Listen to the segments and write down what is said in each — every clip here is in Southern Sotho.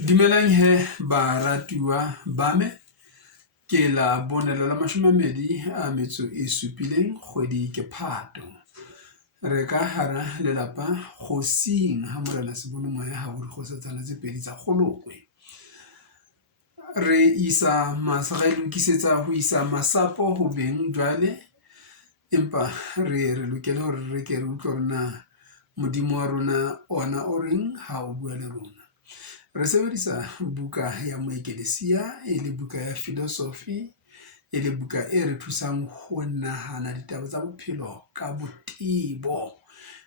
Dumelang he baratuwa ba me, ke la bonelo la 27 kgwedi ke Phato. Re ka hara lelapa kgosing ha Morena Sebonomoya ha bo dikgosatsana tse pedi tsa kgolokwe. Re isa re lokisetsa ho isa masapo ho beng jwale, empa re lokela hore re ke re utlwe hore na Modimo wa rona ona o reng ha o bua le rona. Re sebedisa buka ya Moekelesia e le buka ya philosophy, e le buka e re thusang ho nahana ditaba tsa bophelo ka botebo.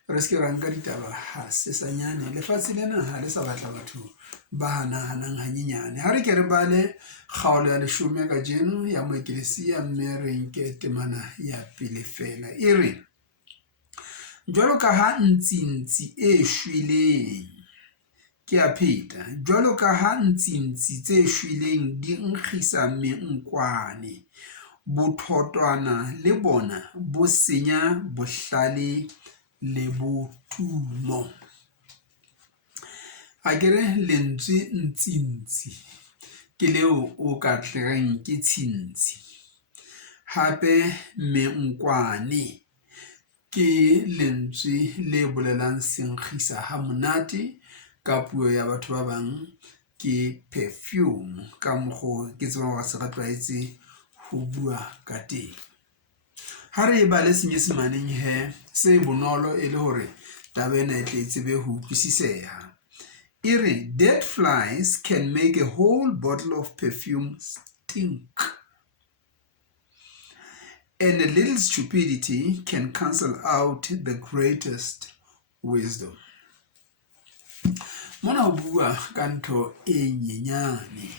Re se ke ra nka ditaba ha se sanyane, lefatshe lena ha le sa batla batho ba nahanang hanyenyane. Ha re ke re bale kgaolo ya 10 ka jeno ya Moekelesia, mme re nke temana ya pele fela. E re, jwalo ka ha ntshintshi e shweleng, ke a pheta, jwalo ka ha ntshintshi tse shweleng di nkgisa menkwane, bothotwana le bona bo senya bohlale le botumo. A kere lentswe ntshintshi ke leo o ka tlereng ke tshintshi, hape menkwane ke lentswe le bolelang senkgisa ha monate, ka puo ya batho ba bang ke perfume, ka mokgo ke tsebang hore se re tlwaetse ho bua ka teng. Ha re ba le Senyesemaneng he, se bonolo e le hore taba ena e tle tsebe ho utlwisiseha. E re, dead flies can make a whole bottle of perfume stink, and a little stupidity can cancel out the greatest wisdom. Mona ho bua ka ntho e nyenyane.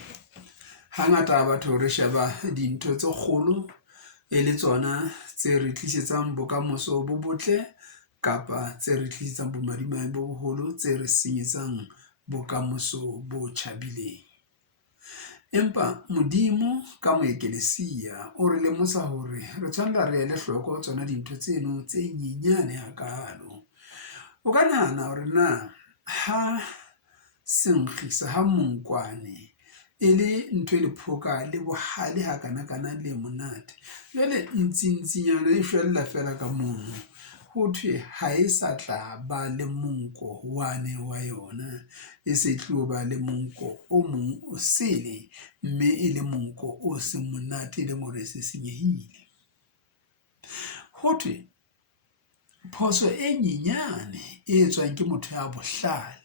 Hangata batho re sheba dintho tse kgolo e le tsona tse re tlisetsang bokamoso bo botle, kapa tse re tlisetsang bomadimabe bo boholo, tse re senyetsang bokamoso bo tjhabileng. Empa Modimo ka Moekelesia o re lemosa hore re tshwanela re ele hloko tsona dintho tseno tse nyenyane hakalo. O ka nahana hore na ha senkgisa ha monkwane e le ntho e lephoka le bohale ha kana le monate, jwale ntshintshinyana e shwella fela ka moo, ho thwe ha e sa tla ba le monko wane wa yona, e se tlo ba le monko o mong o sele, mme e le monko o se monate e leng hore se senyehile. Ho thwe phoso e nyenyane e etswang ke motho ya bohlale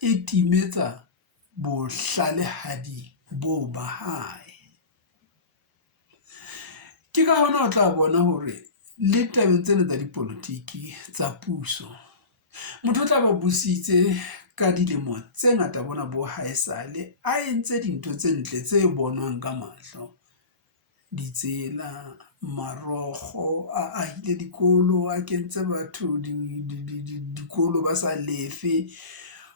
e timetsa bohlalehadi bo ba hae. Ke ka hona o tla bona hore le tabeng tsena tsa dipolotiki tsa puso, motho o tla ba busitse ka dilemo tse ngata bona bo haesale a entse dintho tse ntle tse bonwang ka mahlo, ditsela, marokgo, a ahile dikolo, a kentse batho dikolo ba sa lefe.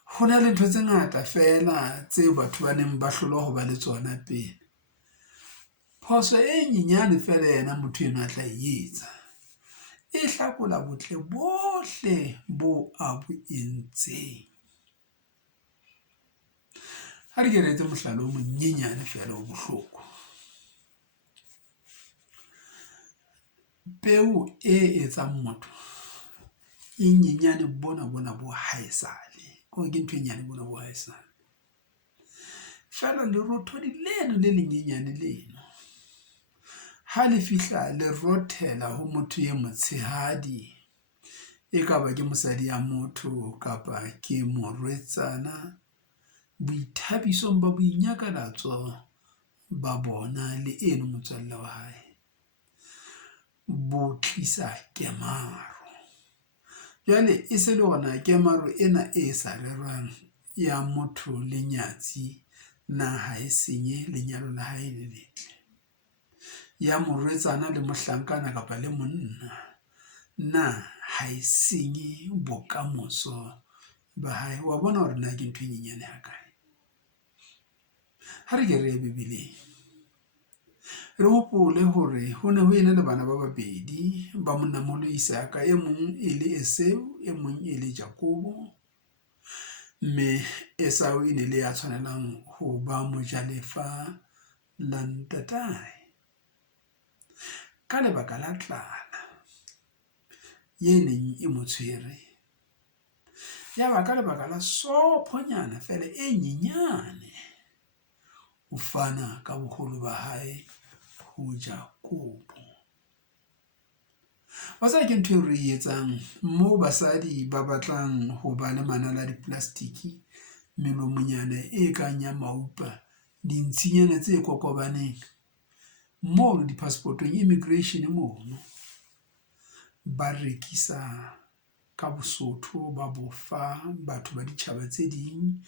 Ho na le ntho tse ngata fela tse batho ba neng ba hlolwa ho ba le tsona pele. Phoso e nyenyane fela yena motho eno a tla etsa, e hlakola botle bohle bo a bo entseng. Ha re ke re etse mohlala o monyenyane fela o bohloko. Peo e etsang motho e nyenyane bona bo haesale, ke ntho e nyane bona bo haesale. Fela lerothodi leno le lenyenyane leno, ha le fihla le rothela ho motho ye motshehadi, e ka ba ke mosadi ya motho kapa ke morwetsana, boithabisong ba boinyakalatso ba bona le eno motswalle wa hae, bo tlisa kemaro. Jwale e se le gona kemaro ena e sa rerwang ya motho le nyatsi, na ha e senye lenyalo la hae le letle, ya morwetsana le mohlankana kapa le monna, na ha e senye bokamoso ba hae. Wa bona hore na ke ntho e nyenyane hakae. Ha re ke re Bibeleng, re hopole hore ho ne ho ena le bana ba babedi ba monnamoholo Isaka, e mong e le Esau, e mong e le Jakobo. mme Esau e ne le ya tshwanelang ho ba mojalefa la ntatae. Ka lebaka la tlala ye neng e mo tshwere, ya ba ka lebaka la sophonyana fela e nyenyane, o fana ka boholo ba hae ho Jakobo. Basadi ke ntho e re etsang moo basadi ba batlang ho ba le manala a diplastiki, melomonyana e kang ya maupa, dintshiyana tse kokobaneng, moo di-passport-ong, immigration mono, ba rekisa ka bosotho, ba bofa batho ba ditjhaba tse ding.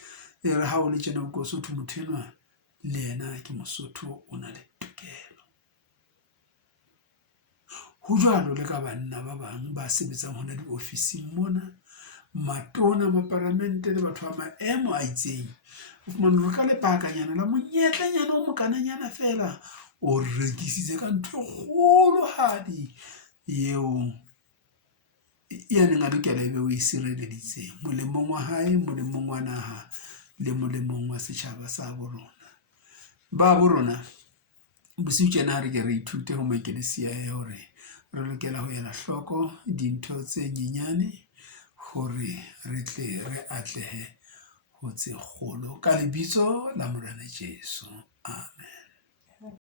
E re ha o le tjena o ko Sotho, motho enwa le yena ke Mosotho, o na le tokelo. Ho jwalo le ka banna ba bang ba sebetsang hona diofising mona, matona, maparamente le batho ba maemo a itseng. O fumana hore ka lebakanyana la monyetlanyana o mokananyana fela, o rekisitse ka ntho e kgolohadi eo ya neng a lokela ebe o e sireleditse molemong wa hae, molemong wa naha le molemong wa setjhaba sa bo rona. Ba bo rona bosiu tjena ha re ke re ithute ho makelesiya hore re lokela ho ela hloko dintho tse nyenyane hore re tle re atlehe ho tse kgolo, ka lebitso la Morena Jesu. Amen.